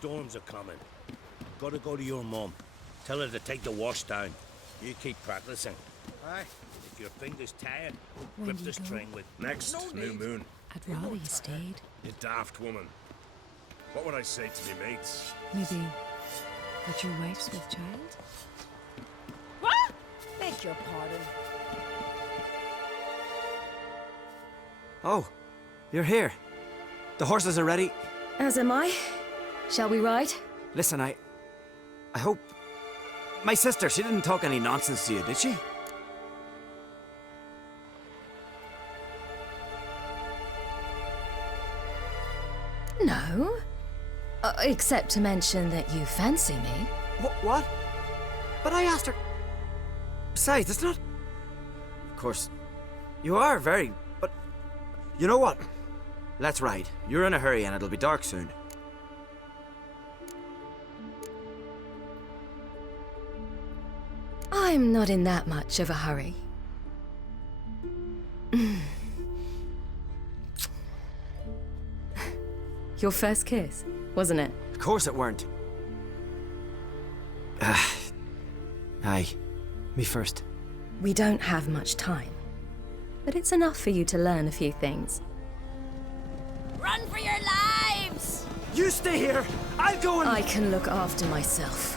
storms are coming. Gotta go to your mum. Tell her to take the wash down. You keep practicing. Aye. If your finger's tired, When grip do the you go? string with... Next new moon. I'd rather you stayed. You daft woman. What would I say to me mates? Maybe that your wife's with child? What? Beg your pardon. Oh, you're here. The horses are ready. As am I. Shall we ride? Listen, I hope... My sister, she didn't talk any nonsense to you, did she? No. Except to mention that you fancy me. What? But I asked her... Besides, it's not... Of course, you are very... But... You know what? Let's ride. You're in a hurry and it'll be dark soon. I'm not in that much of a hurry. Your first kiss, wasn't it? Of course it weren't. Aye. Me first. We don't have much time. But it's enough for you to learn a few things. Run for your lives! You stay here! I'll go and... I can look after myself.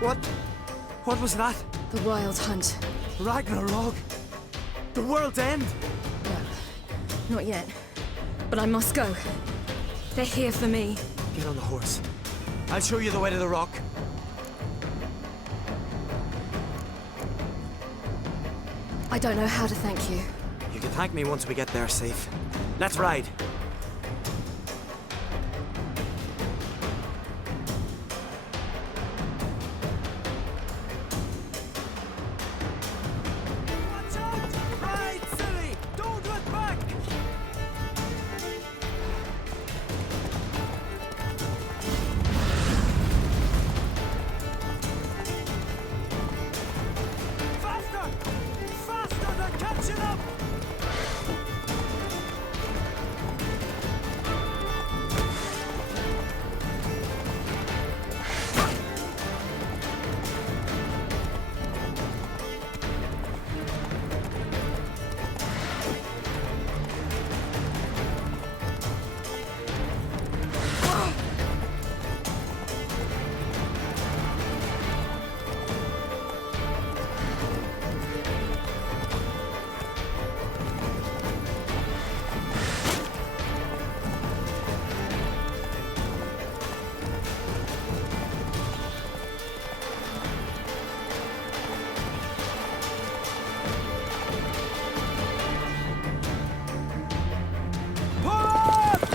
What was that? The Wild Hunt. Ragnarok? The world's end? No, not yet. But I must go. They're here for me. Get on the horse. I'll show you the way to the rock. I don't know how to thank you. You can thank me once we get there safe. Let's ride. Watch out! Ride, silly! Don't look back! Faster! Faster! They're catching up! What?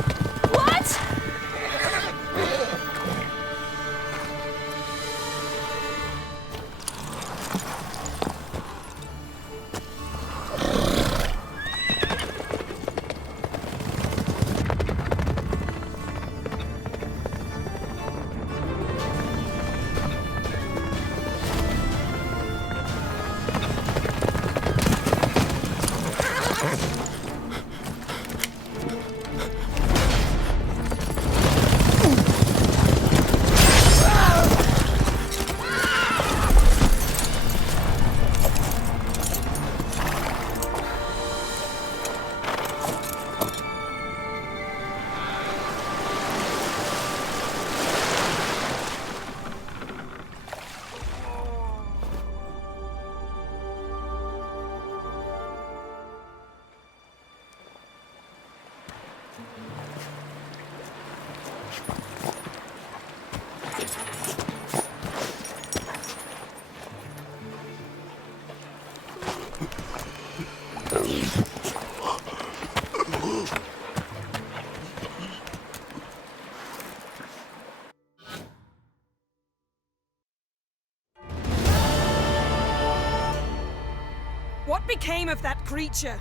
What became of that creature?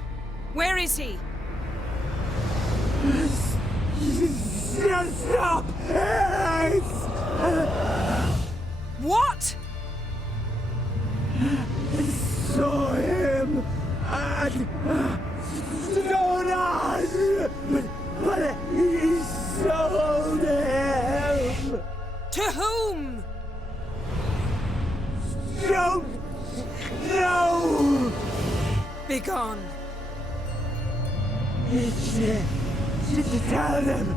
Where is he? Stop! What? Saw him at Stonas, but he sold him. To whom? Don't know. Begone. Tell them.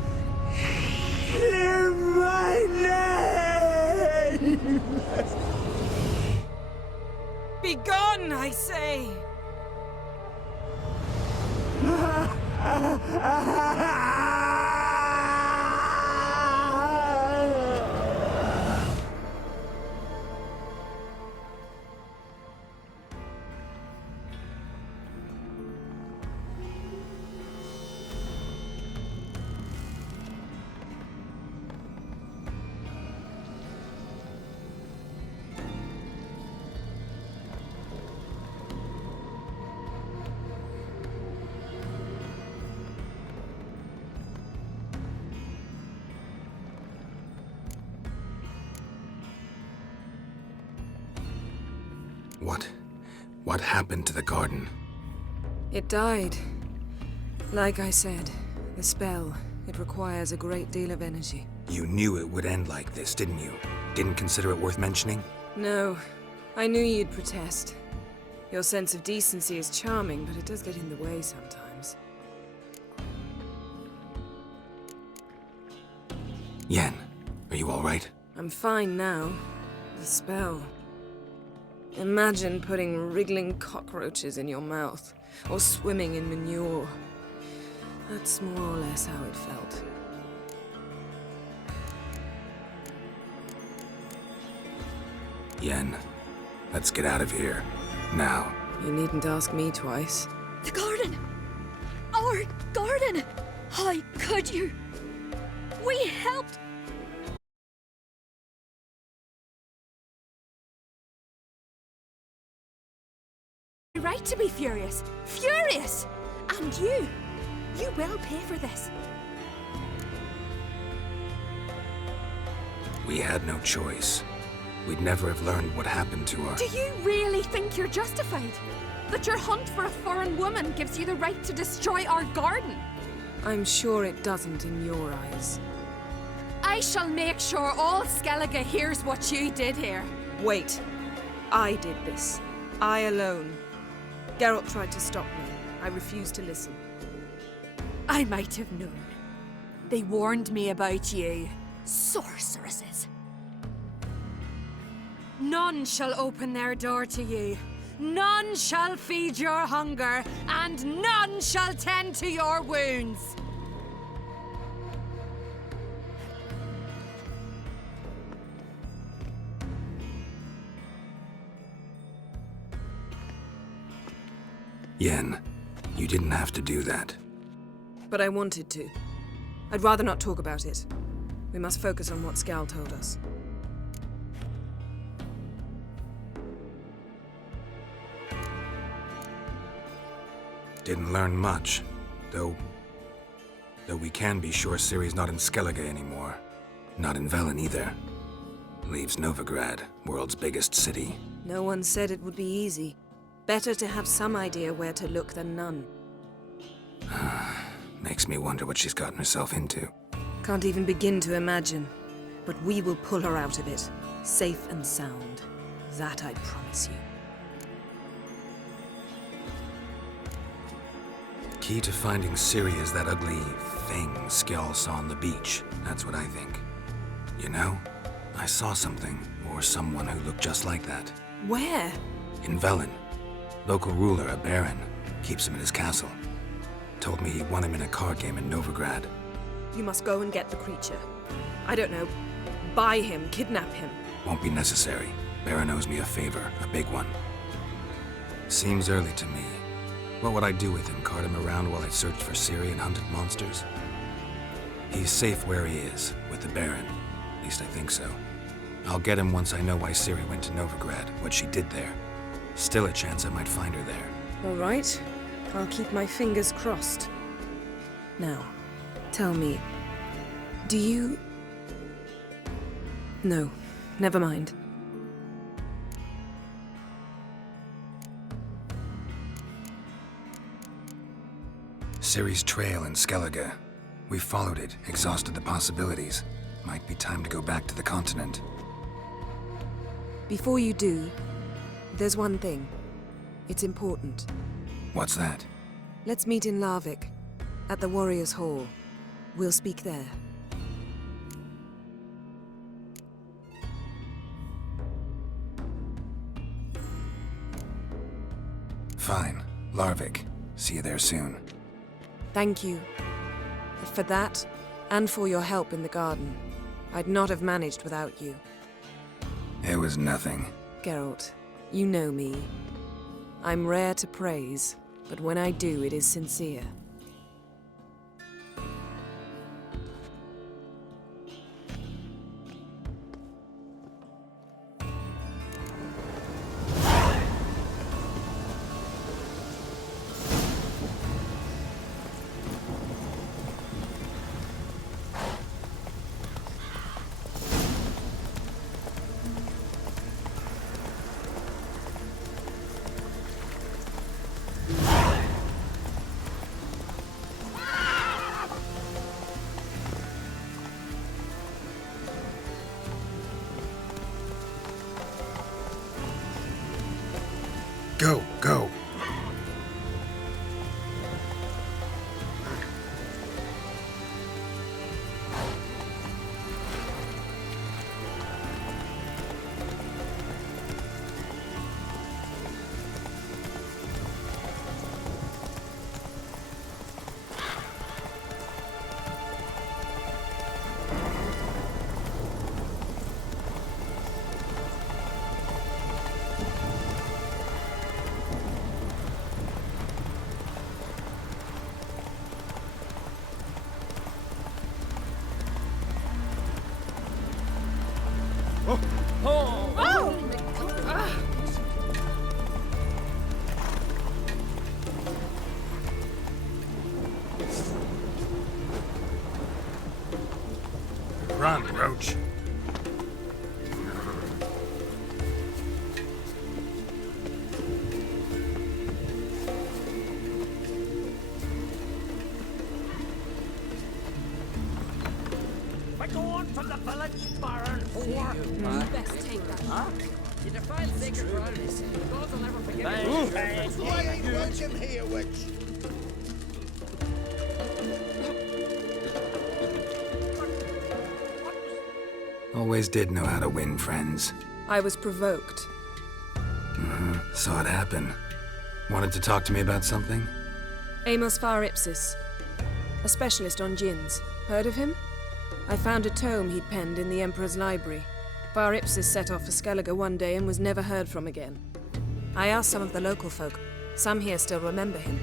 Clear my name. Begone, I say. What happened to the garden? It died. Like I said, the spell, it requires a great deal of energy. You knew it would end like this, didn't you? Didn't consider it worth mentioning? No, I knew you'd protest. Your sense of decency is charming, but it does get in the way sometimes. Yen, are you all right? I'm fine now. The spell. Imagine putting wriggling cockroaches in your mouth, or swimming in manure. That's more or less how it felt. Yen, let's get out of here. Now. You needn't ask me twice. The garden! Our garden! How could you? We helped. Right to be furious. Furious! And you will pay for this. We had no choice. We'd never have learned what happened to her. Do you really think you're justified? That your hunt for a foreign woman gives you the right to destroy our garden? I'm sure it doesn't in your eyes. I shall make sure all Skellige hears what you did here. Wait. I did this. I alone. Geralt tried to stop me. I refused to listen. I might have known. They warned me about you. Sorceresses. None shall open their door to you. None shall feed your hunger, and none shall tend to your wounds. Yen, you didn't have to do that. But I wanted to. I'd rather not talk about it. We must focus on what Skal told us. Didn't learn much, though we can be sure Ciri's not in Skellige anymore. Not in Velen either. Leaves Novigrad, world's biggest city. No one said it would be easy. Better to have some idea where to look than none. Makes me wonder what she's gotten herself into. Can't even begin to imagine. But we will pull her out of it, safe and sound. That I promise you. Key to finding Ciri is that ugly thing Skjall saw on the beach. That's what I think. You know, I saw something, or someone who looked just like that. Where? In Velen. Local ruler, a baron, keeps him in his castle. Told me he won him in a card game in Novigrad. You must go and get the creature. I don't know. Buy him, kidnap him. Won't be necessary. Baron owes me a favor, a big one. Seems early to me. What would I do with him? Cart him around while I searched for Ciri and hunted monsters? He's safe where he is, with the Baron. At least I think so. I'll get him once I know why Ciri went to Novigrad, what she did there. Still a chance I might find her there. All right. I'll keep my fingers crossed. Now, tell me, do you... No, never mind. Ciri's trail in Skellige. We followed it, exhausted the possibilities. Might be time to go back to the continent. Before you do, there's one thing. It's important. What's that? Let's meet in Larvik, at the Warriors' Hall. We'll speak there. Fine. Larvik. See you there soon. Thank you. For that, and for your help in the garden. I'd not have managed without you. It was nothing. Geralt, you know me. I'm rare to praise, but when I do, it is sincere. Go, go. Run, Roach. We're going from the village, Baron, whore. Best take that. Huh? You defile sacred ground. The gods will never forgive you. Welcome here, witch. Always did know how to win friends. I was provoked. Saw it happen. Wanted to talk to me about something? Amos Far Ipsis, a specialist on djinns. Heard of him? I found a tome he'd penned in the Emperor's library. Far Ipsis set off for Skellige one day and was never heard from again. I asked some of the local folk. Some here still remember him.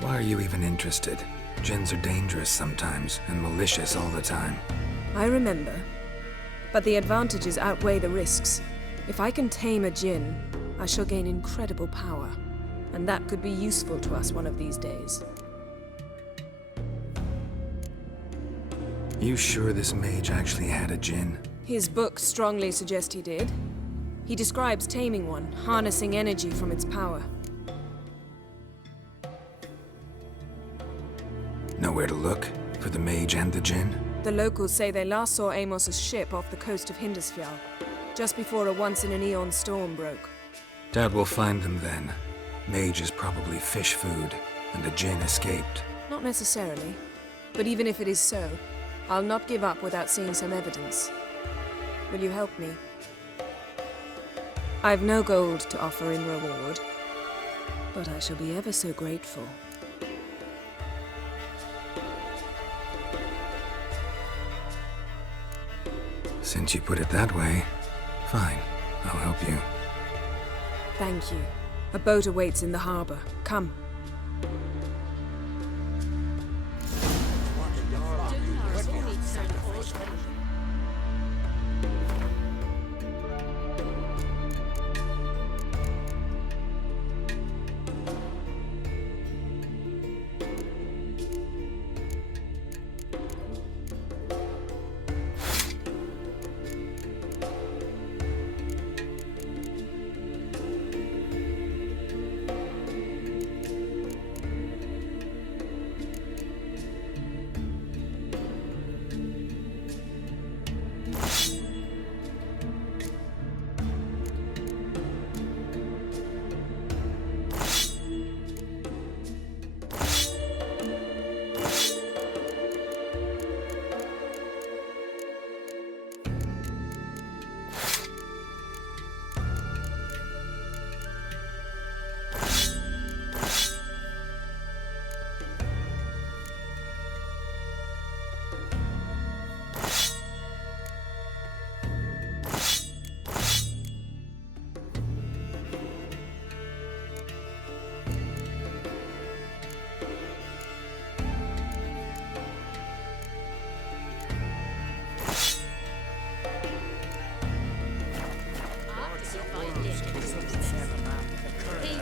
Why are you even interested? Djinns are dangerous sometimes, and malicious all the time. I remember. But the advantages outweigh the risks. If I can tame a djinn, I shall gain incredible power. And that could be useful to us one of these days. You sure this mage actually had a djinn? His books strongly suggest he did. He describes taming one, harnessing energy from its power. Nowhere to look for the mage and the djinn? The locals say they last saw Amos's ship off the coast of Hindisfjall, just before a once-in-an-eon storm broke. Doubt we'll find them then. Mage is probably fish food, and the djinn escaped. Not necessarily. But even if it is so, I'll not give up without seeing some evidence. Will you help me? I've no gold to offer in reward, but I shall be ever so grateful. Since you put it that way, fine. I'll help you. Thank you. A boat awaits in the harbor. Come.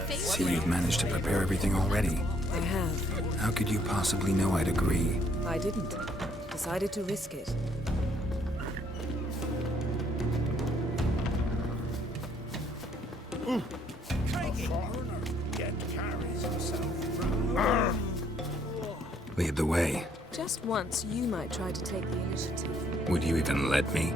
See, you've managed to prepare everything already. I have. How could you possibly know I'd agree? I didn't. Decided to risk it. Lead the way. Just once, you might try to take the initiative. Would you even let me?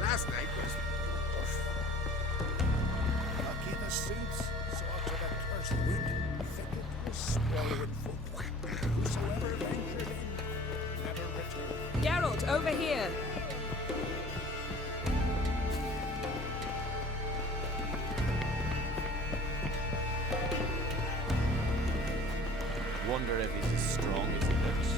Last night was lucky the suits saw to the cursed wood. Thicket was swallowed full. Whosoever ventured in never returned. Geralt, over here! Wonder if he's as strong as he looks.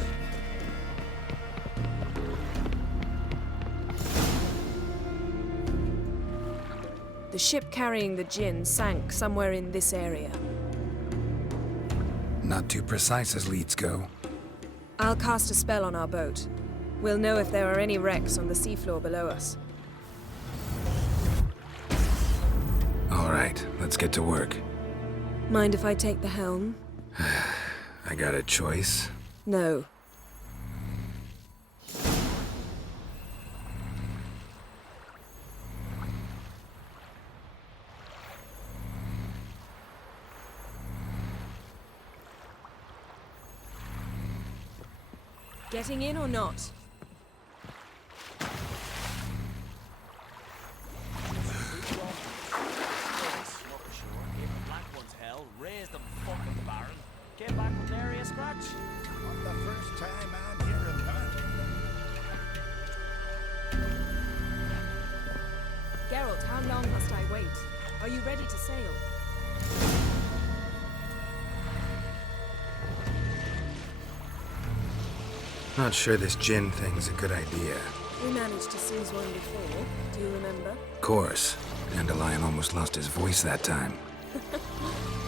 The ship carrying the Jinn sank somewhere in this area. Not too precise as leads go. I'll cast a spell on our boat. We'll know if there are any wrecks on the seafloor below us. All right, let's get to work. Mind if I take the helm? I got a choice. No. Getting in or not? Raise them fucking Baron. Came back with nary a scratch. Not the first time I'm hearing that. Geralt, how long must I wait? Are you ready to sail? Not sure this Jinn thing's a good idea. We managed to seize one before. Do you remember? Of course. Dandelion almost lost his voice that time.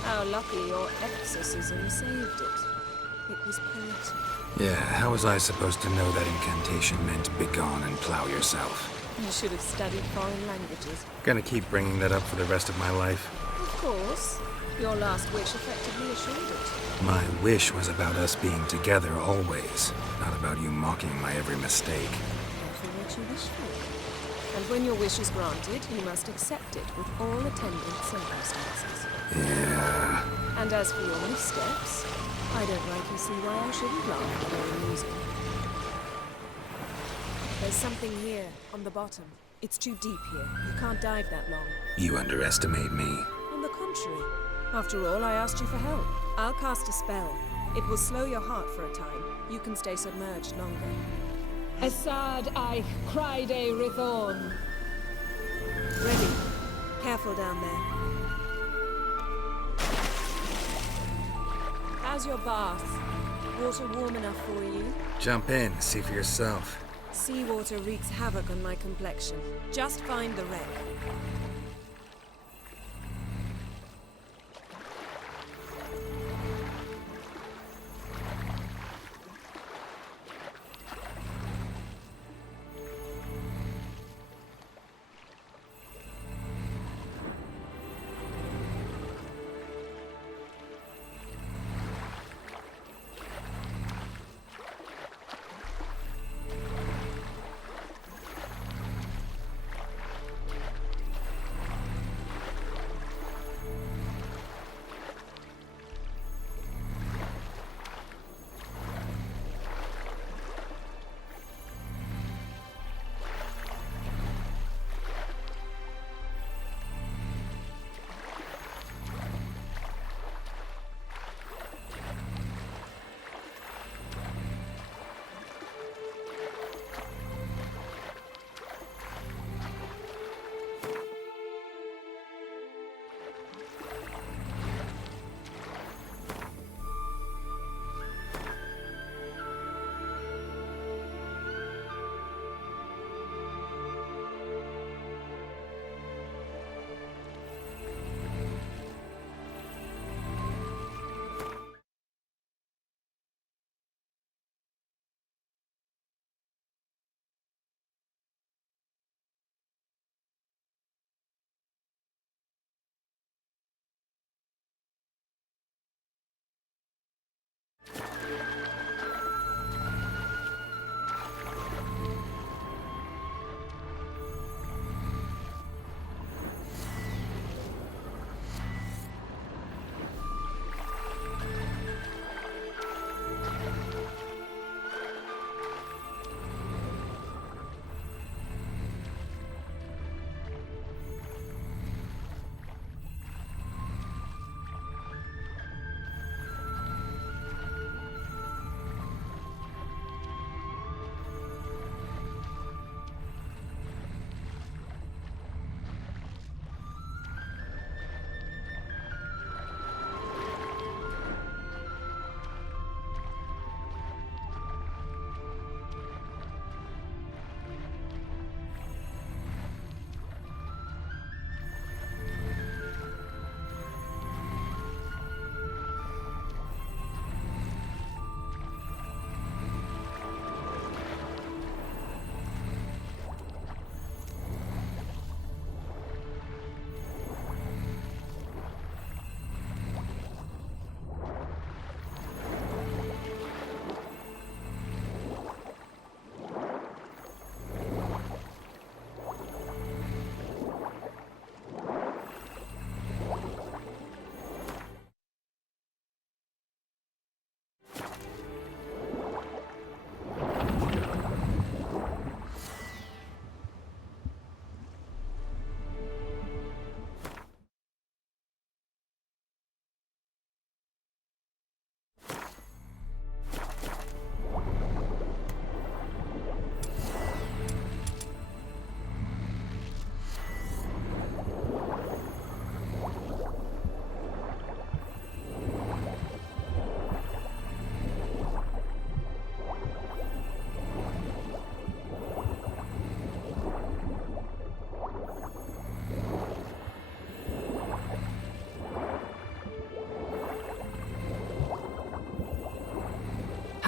How lucky your exorcism saved it. It was poetic. Yeah, how was I supposed to know that incantation meant begone and plow yourself? You should have studied foreign languages. Gonna keep bringing that up for the rest of my life. Of course. Your last wish effectively assured it. My wish was about us being together always, not about you mocking my every mistake. Careful what you wish for. And when your wish is granted, you must accept it with all attendant circumstances. Yeah. And as for your missteps, I don't rightly see why I shouldn't laugh at their amusing. There's something here, on the bottom. It's too deep here. You can't dive that long. You underestimate me. On the contrary. After all, I asked you for help. I'll cast a spell. It will slow your heart for a time. You can stay submerged longer. Assad I cried a Rithorn. Ready. Careful down there. How's your bath? Water warm enough for you? Jump in, see for yourself. Seawater wreaks havoc on my complexion. Just find the wreck.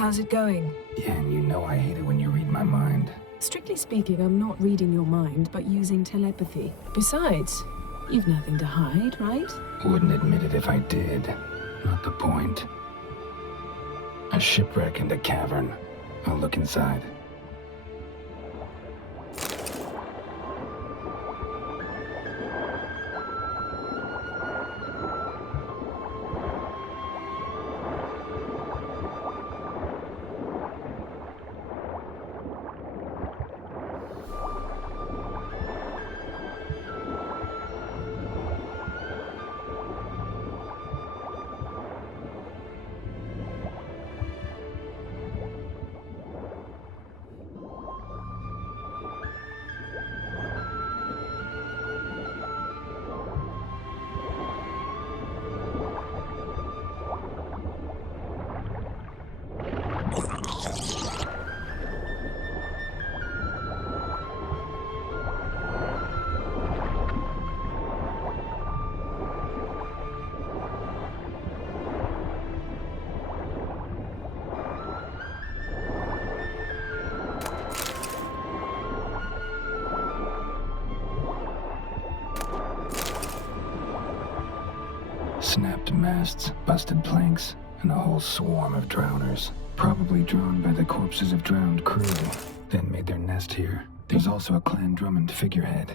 How's it going? Yeah, and you know I hate it when you read my mind. Strictly speaking, I'm not reading your mind, but using telepathy. Besides, you've nothing to hide, right? Wouldn't admit it if I did. Not the point. A shipwreck and a cavern. I'll look inside. Snapped masts, busted planks, and a whole swarm of drowners. Probably drawn by the corpses of drowned crew, then made their nest here. There's also a Clan Drummond figurehead.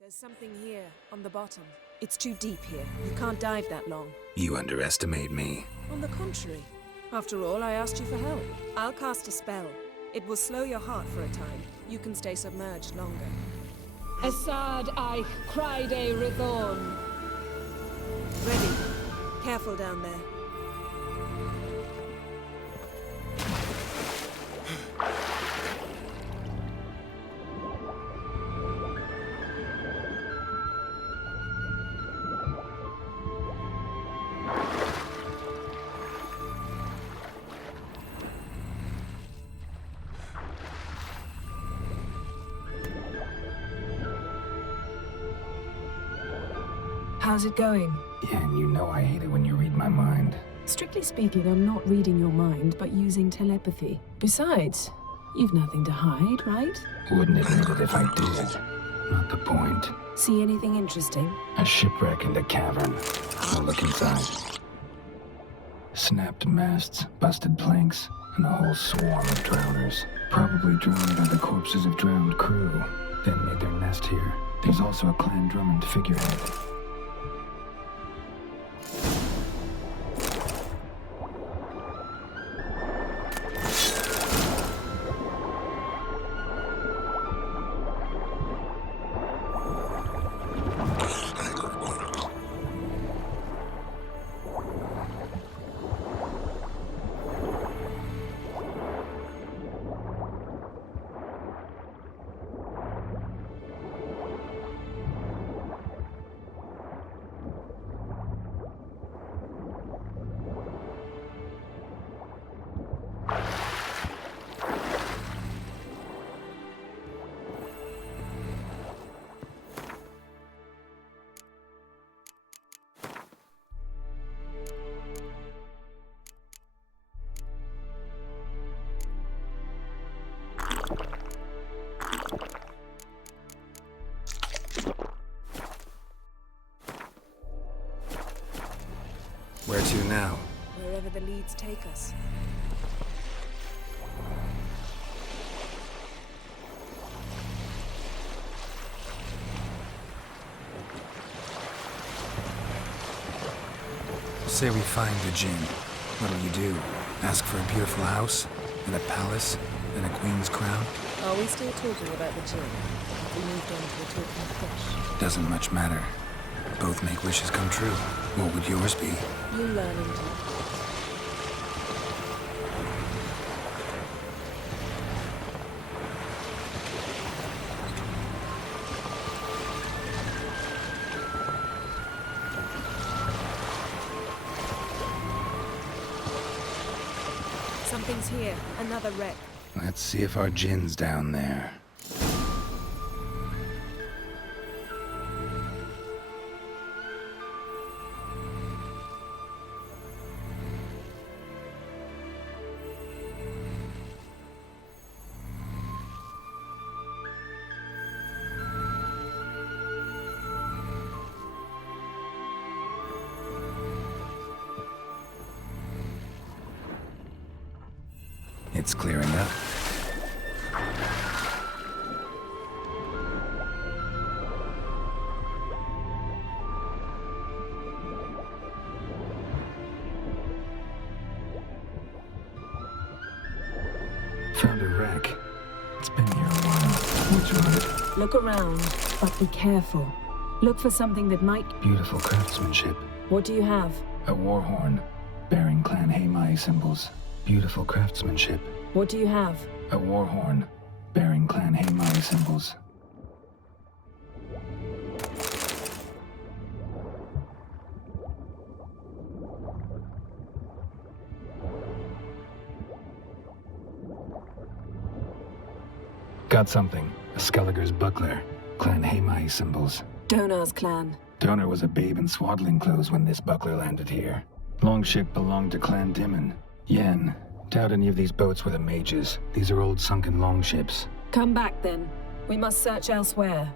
There's something here, on the bottom. It's too deep here. You can't dive that long. You underestimate me. On the contrary. After all, I asked you for help. I'll cast a spell. It will slow your heart for a time. You can stay submerged longer. Assad Eich Criede Rithorn. Ready. Careful down there. How's it going? Yeah, and you know I hate it when you read my mind. Strictly speaking, I'm not reading your mind, but using telepathy. Besides, you've nothing to hide, right? Wouldn't admit it if I did. Not the point. See anything interesting? A shipwreck and a cavern. I'll look inside. Snapped masts, busted planks, and a whole swarm of drowners. Probably drawn by the corpses of drowned crew, then made their nest here. There's also a Clan Drummond figurehead. Where to now? Wherever the leads take us. Say we find the Jinn. What'll you do? Ask for a beautiful house? And a palace? And a queen's crown? Are we still talking about the Jinn? Have we moved on to a talking fish? Doesn't much matter. Both make wishes come true. What would yours be? You learn and do. Something's here. Another wreck. Let's see if our Jin's down there. It's clearing up. Found a wreck. It's been here a while. What's on it? Look around, but be careful. Look for something that might... Beautiful craftsmanship. What do you have? A war horn, bearing Clan Haimai symbols. Beautiful craftsmanship. What do you have? A war horn, bearing Clan Haimai symbols. Got something. A Skelliger's buckler. Clan Haimai symbols. Donar's clan. Donar was a babe in swaddling clothes when this buckler landed here. Longship belonged to Clan Dimon. Yen. Doubt any of these boats were the mages. These are old sunken longships. Come back then. We must search elsewhere.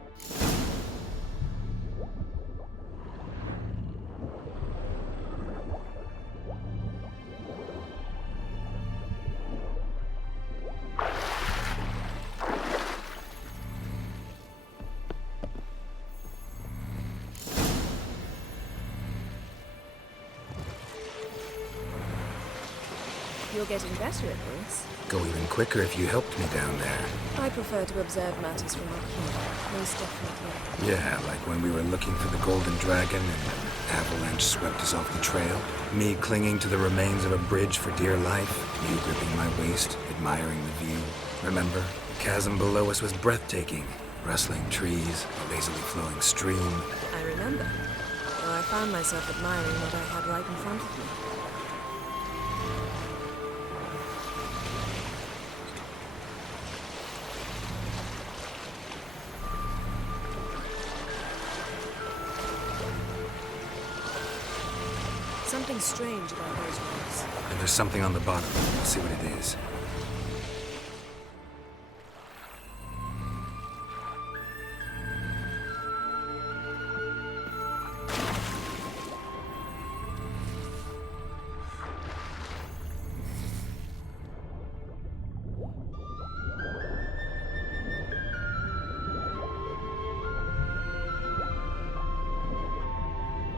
You're getting better at this. Go even quicker if you helped me down there. I prefer to observe matters from up here. Most definitely. Yeah, like when we were looking for the Golden Dragon and an avalanche swept us off the trail. Me clinging to the remains of a bridge for dear life. You gripping my waist, admiring the view. Remember? The chasm below us was breathtaking. Rustling trees, a lazily flowing stream. I remember. Though I found myself admiring what I had right in front of me. Something strange about those rocks. And there's something on the bottom. Let's see what it is.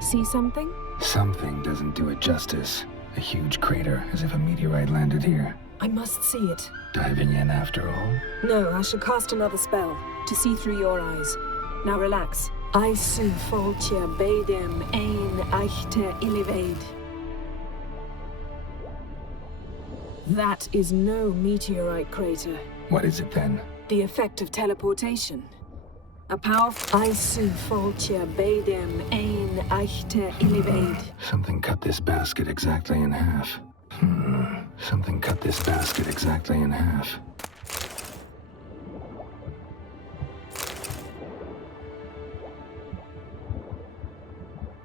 See something? Something doesn't do it justice. A huge crater, as if a meteorite landed here. I must see it. Diving in after all? No, I shall cast another spell to see through your eyes. Now relax. Aisu foltia beidem ein eichte illivaid. That is no meteorite crater. What is it then? The effect of teleportation. A powerful Aisu foltia beidem ein eichte illivaid. Something cut this basket exactly in half. Something cut this basket exactly in half.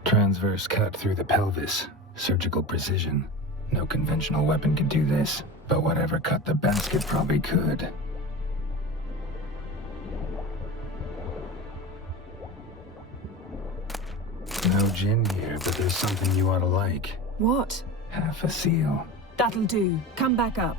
Transverse cut through the pelvis. Surgical precision. No conventional weapon could do this, but whatever cut the basket probably could. No gin here, but there's something you ought to like. What? Half a seal. That'll do. Come back up.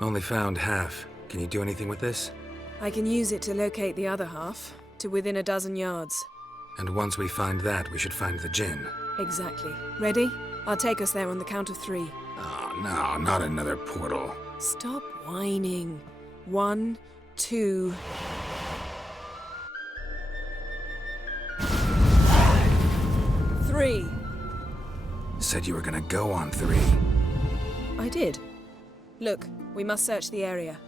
Only found half. Can you do anything with this? I can use it to locate the other half, to within a dozen yards. And once we find that, we should find the Jinn. Exactly. Ready? I'll take us there on the count of 3. Oh, no, not another portal. Stop whining. 1, 2... 3. Said you were gonna go on 3. I did. Look, we must search the area.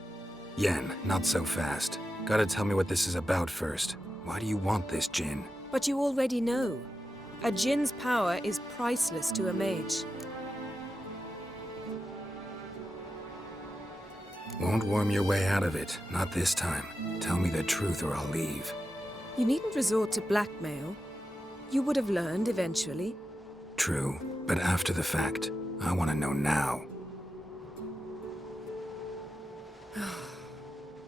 Yen, not so fast. Gotta tell me what this is about first. Why do you want this Jinn? But you already know. A Jinn's power is priceless to a mage. Won't worm your way out of it. Not this time. Tell me the truth or I'll leave. You needn't resort to blackmail. You would have learned eventually. True, but after the fact. I want to know now.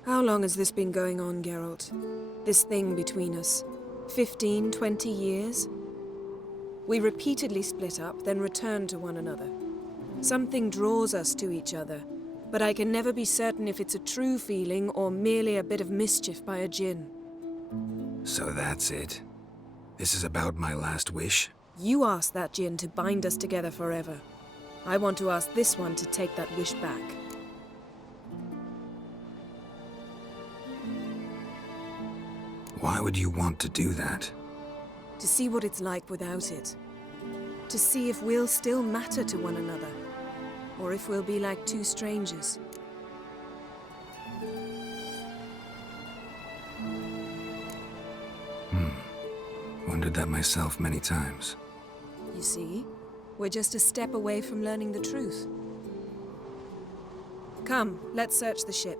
How long has this been going on, Geralt? This thing between us? 15, 20 years? We repeatedly split up, then returned to one another. Something draws us to each other, but I can never be certain if it's a true feeling or merely a bit of mischief by a Jinn. So that's it. This is about my last wish? You asked that Jinn to bind us together forever. I want to ask this one to take that wish back. Why would you want to do that? To see what it's like without it. To see if we'll still matter to one another. Or if we'll be like two strangers. Wondered that myself many times. You see? We're just a step away from learning the truth. Come, let's search the ship.